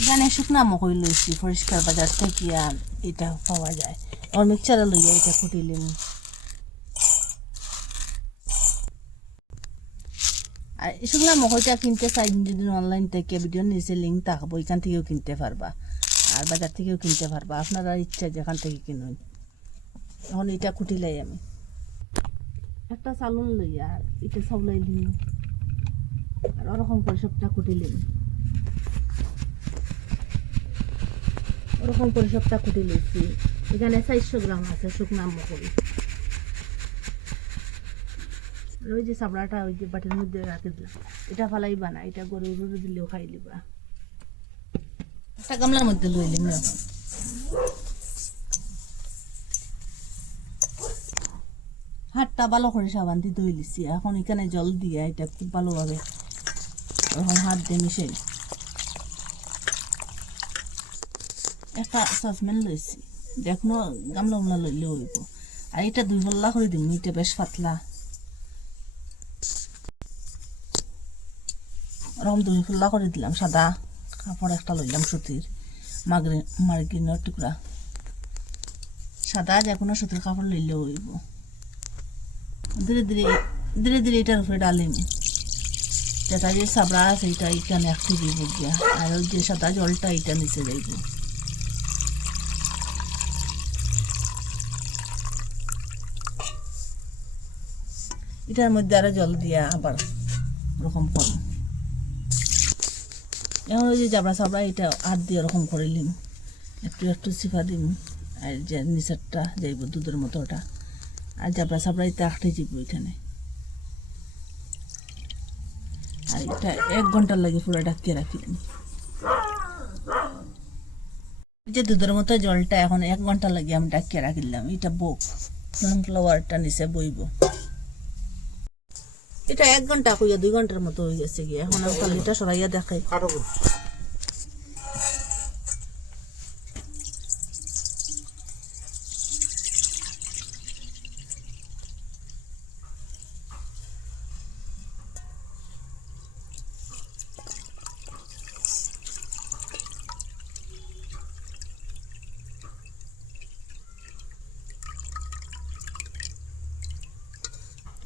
এখানে শুকনা মকই লইছি পরিষ্কার বাজার থেকে, আর এটা পাওয়া যায়। আর মিক্সচারে লইয়া এটা কুটিলিম। আর এই শুকনা মকইটা কিনতে চাই যদি অনলাইন থেকে ভিডিও নিচে লিঙ্ক থাকবো, এখান থেকেও কিনতে পারবা, আর বাজার থেকেও কিনতে পারবা, আপনারা ইচ্ছা যেখান থেকে কিনুন। এখন এটা কুটিলাই আমি একটা চালন লইয়া আর এটা চাউলাই দিই, আর ওরকম করে সবটা কুটিলিম। ওরকম করে সবটা কুটি লইছি। এখানে 400 গ্রাম আছে শুকনা মকই। ওই যে চাবড়াটা ওই যে বাটির মধ্যে রাখি দিলাম, এটা ফালাই বানা, এটা গরু গরু দিলেও খাই লিবা। একটা গামলার মধ্যে লই লিম। হাতটা ভালো করে সাবান দিয়ে ধুই লিছি। এখন এখানে জল দিয়ে এটা খুব ভালোভাবে এখন হাত দিয়ে মিশাই। একটা সসম্যান লইছি, দেখনো গামলা গামলা লইলে হইব। আর এটা 2 বল্লা করে দিম, এটা বেশ পাতলা। ওরকম 2 ফুল্লা করে দিলাম। সাদা কাপড় একটা লইলাম সুতির, মার্গিনের টুকরা। সাদা যে কোনো সুতির কাপড় লইলেও হইব। ধীরে ধীরে ধীরে ধীরে এটার উপরে ডালিম। যেটা যে সাবড়া আছে এটা এখানে একটু দিব গিয়া, আর ওই যে সাদা জলটা এটা নিচে যাইব। এটার মধ্যে আরো জল দিয়া আবার ওরকম করব। এখন ওই যে জাবড়া সাবড়া এটা হাত দিয়ে ওরকম করে নিম, একটু একটু চিপা দিম। আর যে নিচেরটা যাইব দুধের মতো ওটা, আর জাবড়া সাবড়া এটা আটে যাব এখানে। আর এটা 1 ঘন্টার লাগে পুরো ডাকিয়ে রাখিলাম। যে দুধের মতো জলটা এখন 1 ঘন্টা লাগে আমি ডাকিয়ে রাখিলাম। এটা কর্নফ্লাওয়ারটা নিচে বইব। এটা 1 ঘন্টা কইয়া 2 ঘন্টার মতো হয়ে গেছে গিয়ে। এখন আমি কালিটা সরাইয়া দেখাই।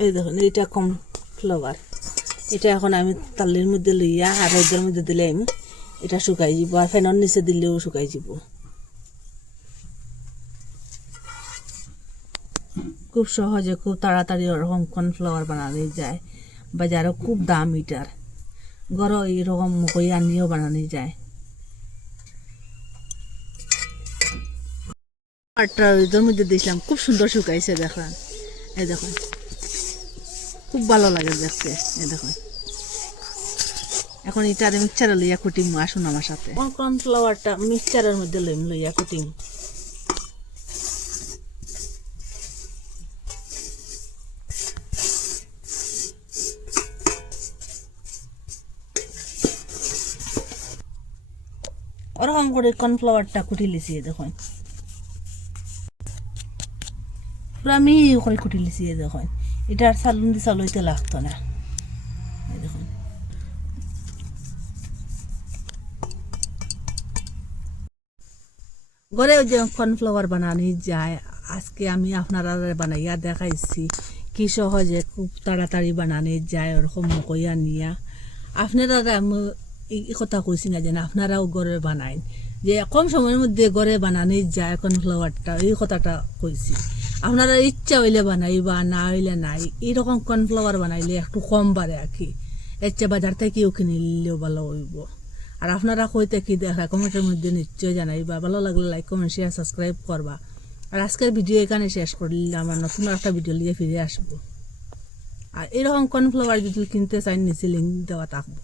এই দেখুন এটা কর্নফ্লাওয়ার। এটা এখন আমি তালের মধ্যে লইয়া আর রোদের মধ্যে দিলাম, এটা শুকাই যাব। আর ফ্যানের নিচে দিলেও শুকাই যাব। খুব সহজে খুব তাড়াতাড়ি ওরকম কর্নফ্লাওয়ার বানানো যায়। বাজারে খুব দাম এটার। ঘরে এরকম মকই আনিয়েও বানানো যায়। আটটা রোদের মধ্যে দিয়েছিলাম, খুব সুন্দর শুকাইছে। দেখেন, এই দেখুন খুব ভালো লাগে দেখতে। এই দেখুন এখন এটা মিক্সচারে লইয়া কুটিম। আসুন আমার সাথে। কর্নফ্লাওয়ারটা মিক্সচারের মধ্যে লইয়া কুটিম। ওরকম করে কর্নফ্লাওয়ারটা কুটি লিছি। দেখুন পুরো আমি করে কুটি লিছি। দেখুন এটা আর চালুন দিয়ে চালইতে লাগতো না। দেখুন ঘরে যে কর্নফ্লাওয়ার বানানো যায়, আজকে আমি আপনারা বানাইয়া দেখাইছি কি সহজে খুব তাড়াতাড়ি বানানো যায়। ওরকম মকইয়া নিয়া আপনারা আমি এই কথা কইছি না যেন আপনারাও ঘরে বানাইন, যে কম সময়ের মধ্যে ঘরে বানানো যায় কর্নফ্লাওয়ারটা, এই কথাটা কইছি। আপনারা ইচ্ছা হইলে বানাইবা, না হইলে নাই। এইরকম কর্নফ্লাওয়ার বানাইলে একটু কম বাড়ে আর কি। এর চেয়ে বাজার থেকেও কিনে নিলেও ভালো হইব। আর আপনারা কইতে কি দেখা কমেন্টের মধ্যে নিশ্চয় জানাইবা। ভালো লাগলে লাইক কমেন্ট শেয়ার সাবস্ক্রাইব করবা। আর আজকের ভিডিও এখানে শেষ করলে আমার নতুন একটা ভিডিও নিয়ে ফিরে আসবো। আর এরকম কর্নফ্লাওয়ার যদি কিনতে চাই নিচে লিঙ্ক দেওয়া থাকবো।